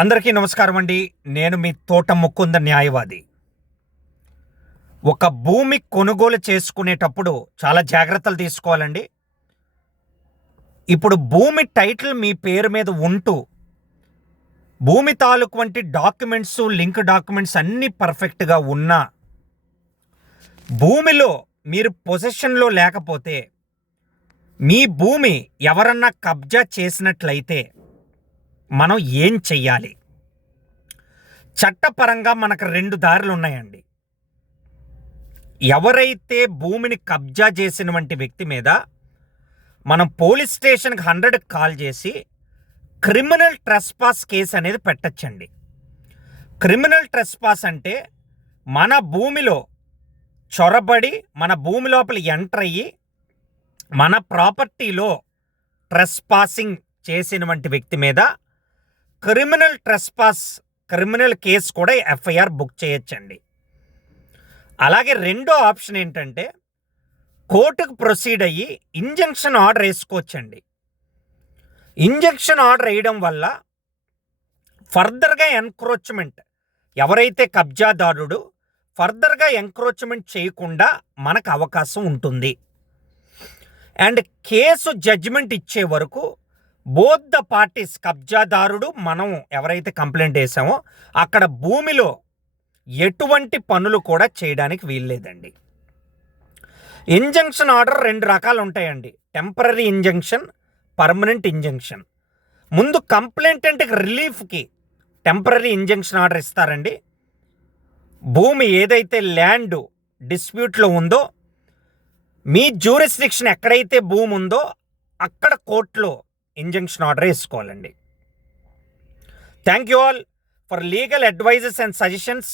అందరికీ నమస్కారం అండి. నేను మీ తోట ముకుంద న్యాయవాది. ఒక భూమి కొనుగోలు చేసుకునేటప్పుడు చాలా జాగ్రత్తలు తీసుకోవాలండి. ఇప్పుడు భూమి టైటిల్ మీ పేరు మీద ఉంటూ భూమి తాలూకు వంటి డాక్యుమెంట్స్, లింక్ డాక్యుమెంట్స్ అన్నీ పర్ఫెక్ట్గా ఉన్నా భూమిలో మీరు పొజిషన్లో లేకపోతే మీ భూమి ఎవరన్నా కబ్జా చేసినట్లయితే మనం ఏం చెయ్యాలి? చట్టపరంగా మనకు 2 దారులు ఉన్నాయండి. ఎవరైతే భూమిని కబ్జా చేసినటువంటి వ్యక్తి మీద మనం పోలీస్ స్టేషన్కి 100కి కాల్ చేసి క్రిమినల్ ట్రెస్పాస్ కేసు అనేది పెట్టచ్చండి. క్రిమినల్ ట్రెస్పాస్ అంటే మన భూమిలో చొరబడి మన భూమి లోపల ఎంటర్ అయ్యి మన ప్రాపర్టీలో ట్రెస్పాసింగ్ చేసినటువంటి వ్యక్తి మీద క్రిమినల్ కేసు కూడా ఎఫ్ఐఆర్ బుక్ చేయొచ్చండి. అలాగే రెండో ఆప్షన్ ఏంటంటే కోర్టుకు ప్రొసీడ్ అయ్యి ఇంజంక్షన్ ఆర్డర్ వేసుకోవచ్చండి. ఇంజంక్షన్ ఆర్డర్ వేయడం వల్ల ఫర్దర్గా ఎంక్రోచ్మెంట్ ఎవరైతే కబ్జాదారుడు ఫర్దర్గా ఎంక్రోచ్మెంట్ చేయకుండా మనకు అవకాశం ఉంటుంది. అండ్ కేసు జడ్జిమెంట్ ఇచ్చే వరకు బోత్ ద పార్టీస్, కబ్జాదారుడు, మనం ఎవరైతే కంప్లైంట్ వేసామో అక్కడ భూమిలో ఎటువంటి పనులు కూడా చేయడానికి వీల్లేదండి. ఇంజంక్షన్ ఆర్డర్ 2 రకాలు ఉంటాయండి. Temporary injunction, permanent injunction. ముందు కంప్లైంటెంట్కి రిలీఫ్కి టెంపరరీ ఇంజంక్షన్ ఆర్డర్ ఇస్తారండి. భూమి ఏదైతే ల్యాండ్ డిస్ప్యూట్లో ఉందో మీ జ్యూరిస్డిక్షన్ ఎక్కడైతే భూమి ఉందో అక్కడ కోర్టులో ఇంజంక్షన్ ఆర్డర్ వేసుకోవాలండి. Thank you all for legal advices and suggestions.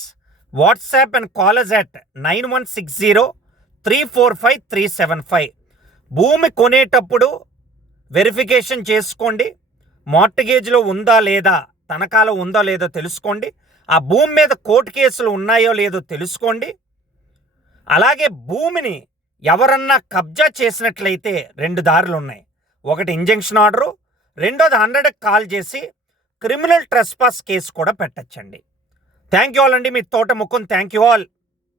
WhatsApp and call us at 9160345375. భూమి కొనేటప్పుడు వెరిఫికేషన్ చేసుకోండి. మార్టిగేజ్లో ఉందా లేదా, తనఖాలో ఉందో లేదో తెలుసుకోండి. ఆ భూమి మీద కోర్టు కేసులు ఉన్నాయో లేదో తెలుసుకోండి. అలాగే భూమిని ఎవరన్నా కబ్జా చేసినట్లయితే 2 దారులు ఉన్నాయి. ఒకటి ఇంజంక్షన్ ఆర్డరు, రెండోది 100కి కాల్ చేసి క్రిమినల్ ట్రెస్పాస్ కేసు కూడా పెట్టచ్చండి. థ్యాంక్ యూ ఆల్ అండి. మీ తోట ముకుంద్. Thank you all.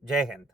జై హింద్.